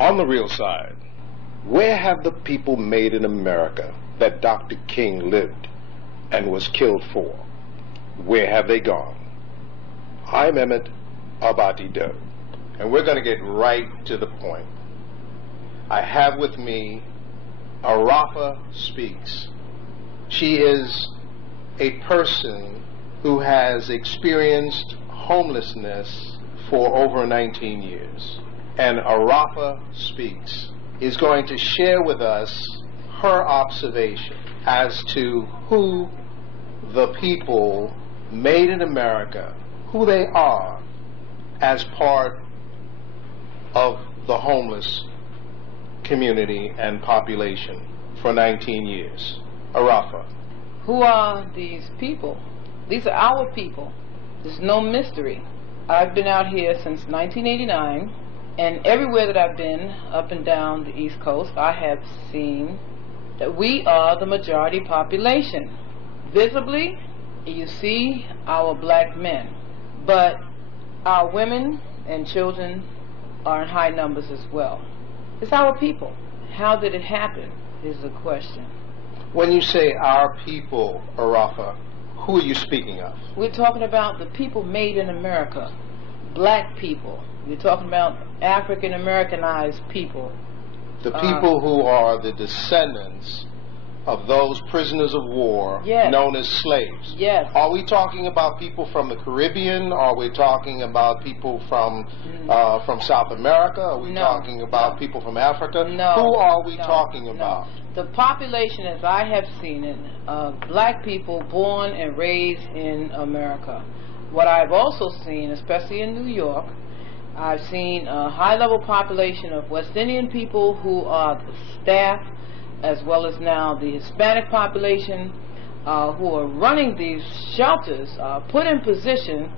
On the real side, where have the people made in America that Dr. King lived and was killed for? Where have they gone? I'm Emmett Abati Doe, and we're going to get right to the point. I have with me Arafa Speaks. She is a person who has experienced homelessness for over 19 years. And Arafa Speaks is going to share with us her observation as to who the people made in America, who they are as part of the homeless community and population for 19 years. Arafa. Who are these people? These are our people. There's no mystery. I've been out here since 1989, and everywhere that I've been, up and down the East Coast, I have seen that we are the majority population. Visibly, you see our black men, but our women and children are in high numbers as well. It's our people. How did it happen is the question. When you say our people, Arafa, who are you speaking of? We're talking about the people made in America, black people. We're talking about African Americanized people. The people who are the descendants of those prisoners of war, yes, known as slaves. Yes. Are we talking about people from the Caribbean? Are we talking about people from South America? Are we talking about people from Africa? No. Who are we talking about? The population, as I have seen it, black people born and raised in America. What I've also seen, especially in New York, I've seen a high-level population of West Indian people who are the staff, as well as now the Hispanic population who are running these shelters, put in position,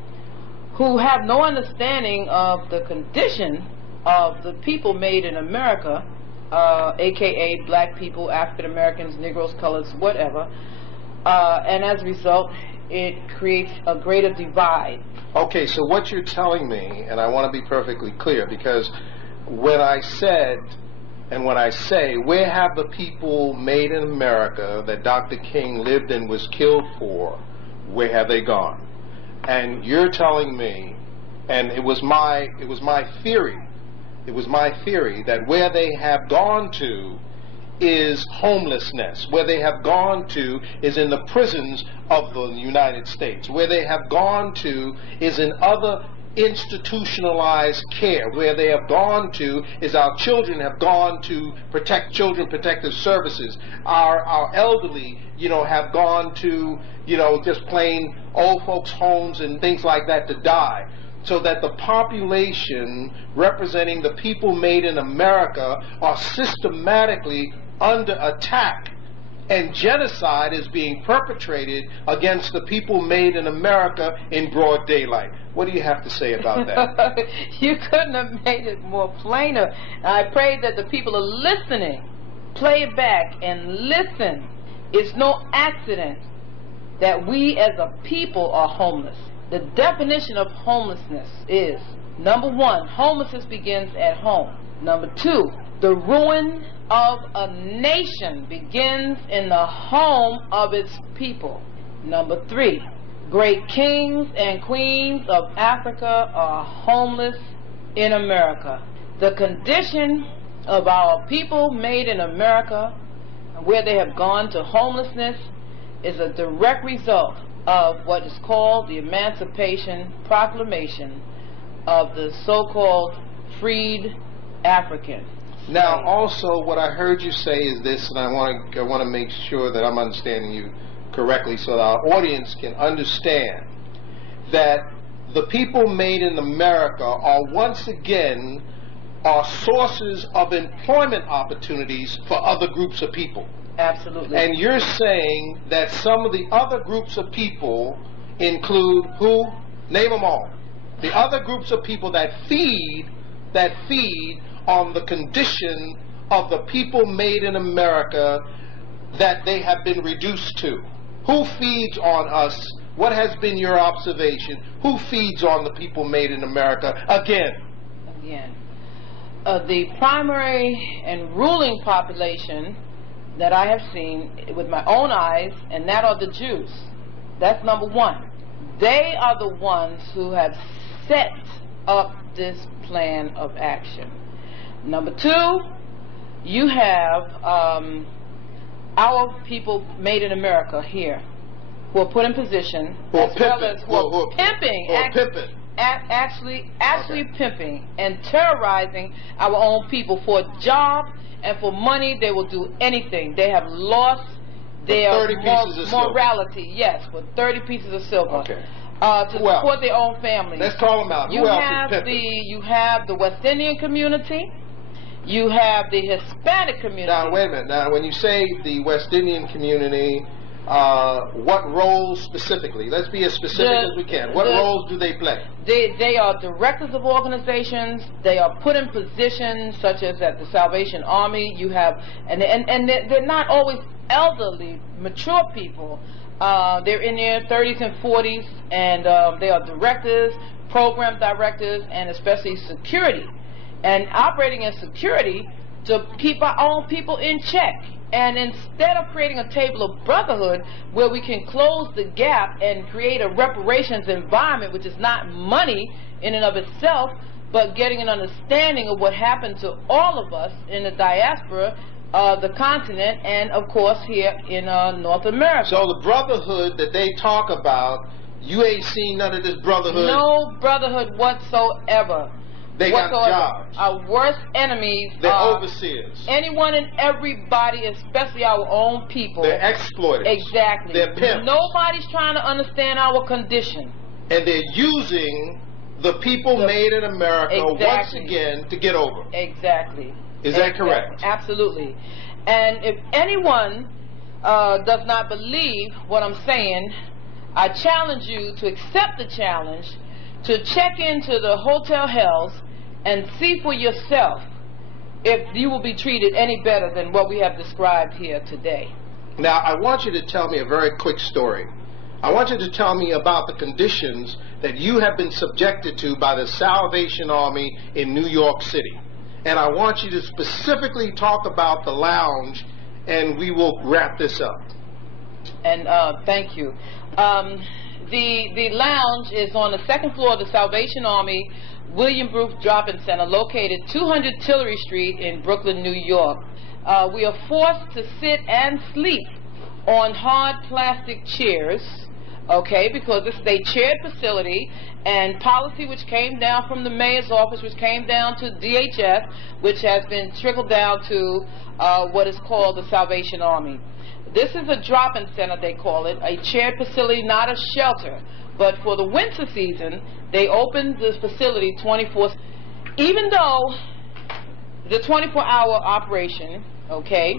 who have no understanding of the condition of the people made in America, aka black people, African Americans, Negroes, colors, whatever, and as a result it creates a greater divide. Okay, so what you're telling me, and I want to be perfectly clear, because when I said and when I say, where have the people made in America that Dr. King lived and was killed for, where have they gone? And you're telling me, and it was my theory that where they have gone to is homelessness. Where they have gone to is in the prisons of the United States. Where they have gone to is in other institutionalized care. Where they have gone to is our children have gone to children protective services. Our elderly, have gone to, just plain old folks' homes and things like that to die. So that the population representing the people made in America are systematically under attack, and genocide is being perpetrated against the people made in America in broad daylight. What do you have to say about that? You couldn't have made it more plainer. I pray that the people are listening. Play it back and listen. It's no accident that we as a people are homeless. The definition of homelessness is, number one, homelessness begins at home. Number two, the ruin of a nation begins in the home of its people. Number three, great kings and queens of Africa are homeless in America. The condition of our people made in America, where they have gone to homelessness, is a direct result of what is called the Emancipation Proclamation of the so-called freed African. Now, also, what I heard you say is this, and I want to make sure that I'm understanding you correctly so that our audience can understand that the people made in America are once again sources of employment opportunities for other groups of people. Absolutely. And you're saying that some of the other groups of people include who? Name them all. The other groups of people that feed on the condition of the people made in America that they have been reduced to. Who feeds on us? What has been your observation? Who feeds on the people made in America again? The primary and ruling population that I have seen with my own eyes, and that are the Jews. That's number one. They are the ones who have set up this plan of action. Number two, you have our people made in America here who are put in position, as well as who are pimping, actually pimping and terrorizing our own people for a job and for money. They will do anything. They have lost their morality. Yes, for 30 pieces of silver. Okay. To support their own families. Let's call them out. You have the West Indian community. You have the Hispanic community. Now, wait a minute. Now, when you say the West Indian community, what roles specifically? Let's be as specific as we can. What roles do they play? They are directors of organizations. They are put in positions such as at the Salvation Army. You have, and they're not always elderly, mature people. They're in their 30s and 40s, and they are directors, program directors, and especially security. And operating in security to keep our own people in check. And instead of creating a table of brotherhood where we can close the gap and create a reparations environment, which is not money in and of itself, but getting an understanding of what happened to all of us in the diaspora, the continent, and of course here in North America. So the brotherhood that they talk about, you ain't seen none of this brotherhood? No brotherhood whatsoever. They got jobs. Our worst enemies are overseers. Anyone and everybody, especially our own people. They're exploiters. Exactly. They're pimps. Nobody's trying to understand our condition. And they're using the people made in America once again to get over. Exactly. Is that correct? Absolutely. And if anyone does not believe what I'm saying, I challenge you to accept the challenge, to check into the hotel hells and see for yourself if you will be treated any better than what we have described here today. Now, I want you to tell me a very quick story. I want you to tell me about the conditions that you have been subjected to by the Salvation Army in New York City. And I want you to specifically talk about the lounge, and we will wrap this up. And thank you. The lounge is on the second floor of the Salvation Army William Booth Drop-In Center, located 200 Tillery Street in Brooklyn, New York. We are forced to sit and sleep on hard plastic chairs, okay, because this is a chaired facility, and policy which came down from the mayor's office, which came down to DHS, which has been trickled down to what is called the Salvation Army. This is a drop-in center, they call it, a chaired facility, not a shelter. But for the winter season, they open the facility 24/7. Even though the 24-hour operation, okay,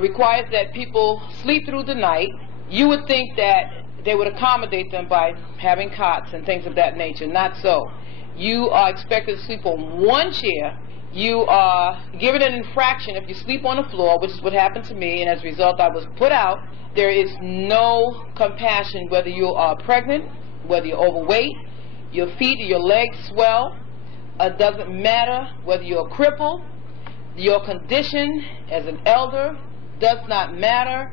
requires that people sleep through the night, you would think that they would accommodate them by having cots and things of that nature. Not so. You are expected to sleep on one chair. You are given an infraction if you sleep on the floor, which is what happened to me, and as a result I was put out. There is no compassion whether you are pregnant, whether you're overweight, your feet or your legs swell. It doesn't matter whether you're crippled. Your condition as an elder does not matter.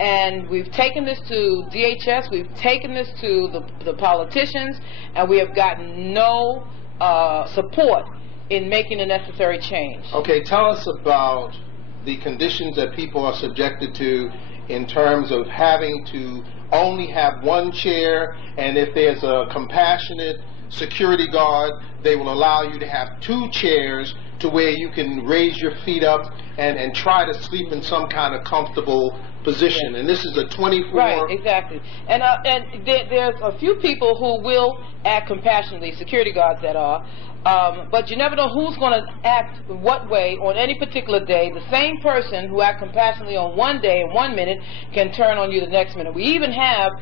And we've taken this to DHS, we've taken this to the politicians, and we have gotten no support in making the necessary change. Okay, tell us about the conditions that people are subjected to in terms of having to only have one chair, and if there's a compassionate security guard, they will allow you to have two chairs to where you can raise your feet up and try to sleep in some kind of comfortable position. Yes. And this is a 24... Right, exactly. And there's a few people who will act compassionately, security guards that are, but you never know who's going to act what way on any particular day. The same person who acts compassionately on one day and 1 minute can turn on you the next minute. We even have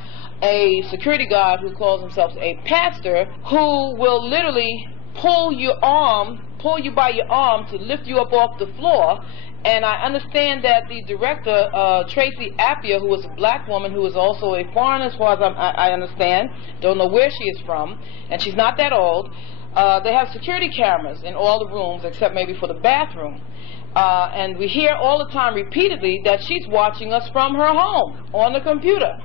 a security guard who calls himself a pastor who will literally pull you by your arm to lift you up off the floor. And I understand that the director, Tracy Appiah, who is a black woman who is also a foreigner as far as I understand, don't know where she is from, and she's not that old, They have security cameras in all the rooms except maybe for the bathroom. And we hear all the time repeatedly that she's watching us from her home on the computer.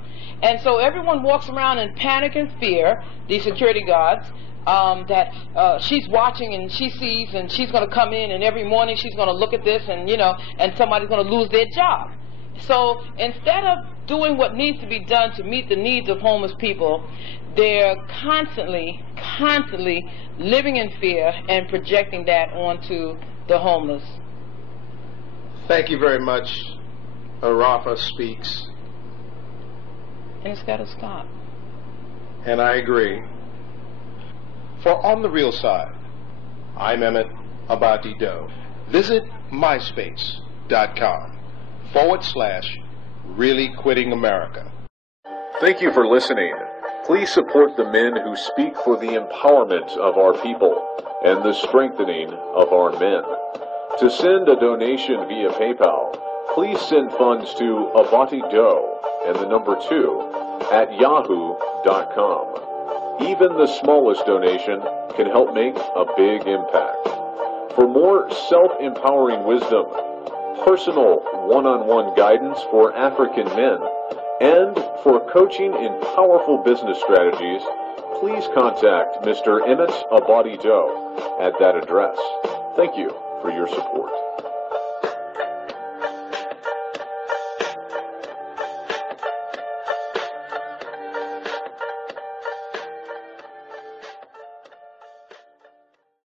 And so everyone walks around in panic and fear, these security guards, that she's watching and she sees and she's going to come in and every morning she's going to look at this and, you know, and somebody's going to lose their job. So instead of doing what needs to be done to meet the needs of homeless people, they're constantly living in fear and projecting that onto the homeless. Thank you very much, Arafa Speaks. And it's got to stop. And I agree. For On the Real Side, I'm Emmet Abati Doe. Visit myspace.com/Really Quitting America. Thank you for listening. Please support the men who speak for the empowerment of our people and the strengthening of our men. To send a donation via PayPal, please send funds to Abati Doe and the number 2@yahoo.com. Even the smallest donation can help make a big impact. For more self-empowering wisdom, personal one-on-one guidance for African men, and for coaching in powerful business strategies, please contact Mr. Emmet Abati Doe at that address. Thank you for your support.